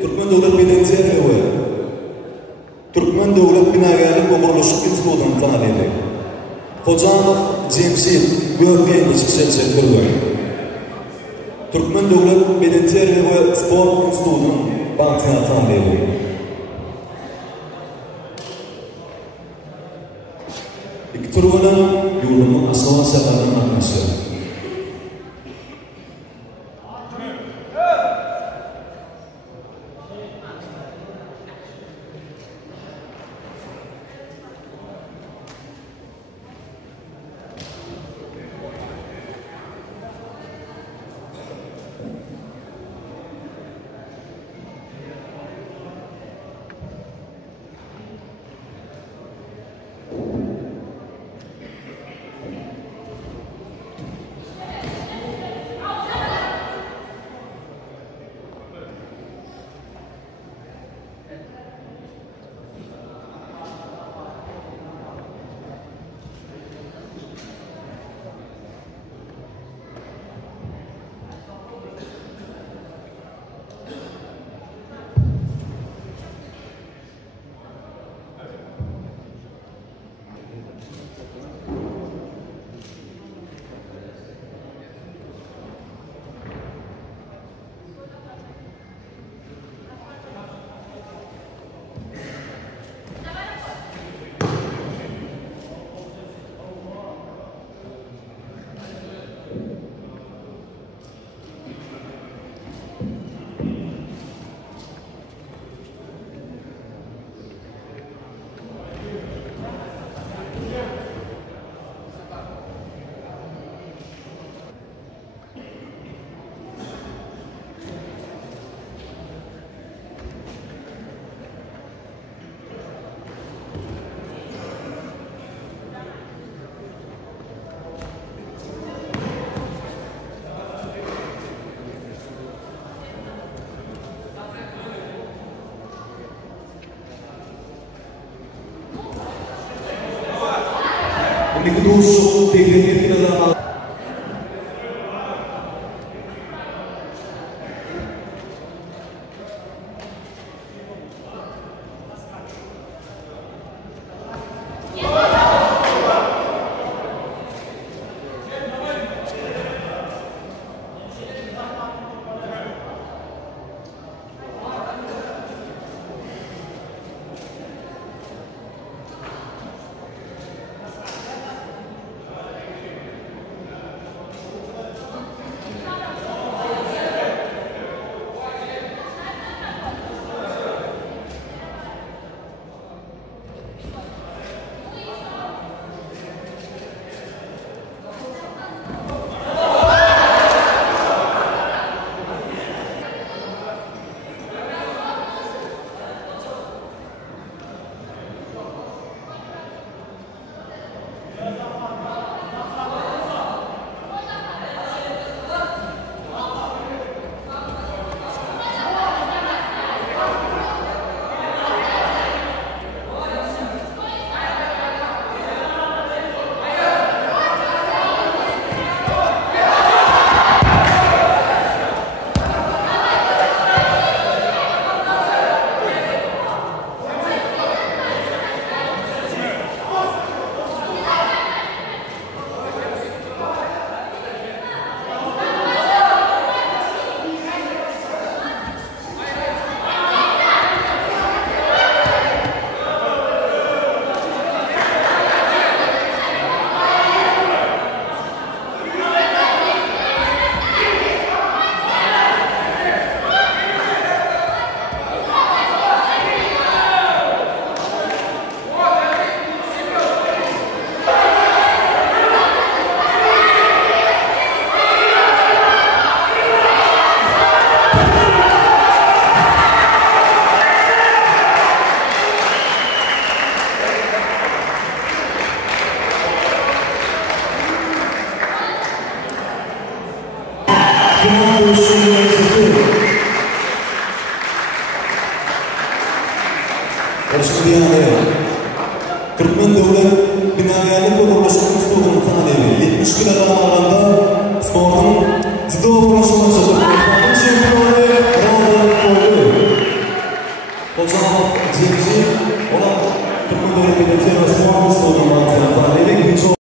Türkmen Devlet Penitensiyeri ve Türkmen Devlet Binagarlık ve Kuruluşluk İnstitutu'nun talibi. Hocanov Cemşit Gökmen İçişleri Sektörü. Türkmen Devlet Penitensiyeri ve Spor İnstitutu'nun bankına talibi. İki turbanın yolunun aslan seferinin anlaşılır. Nikdusuk teknik dalam Türkmen Devlet Binagarlık ve Kuruluşluk İnstitutu'nun talibi 70 kilo alanda sporun ciddi olmasına Hocanov Cemşir, ona Türkmen Devleti Devleti Rasman Soğudan Altı Yatan,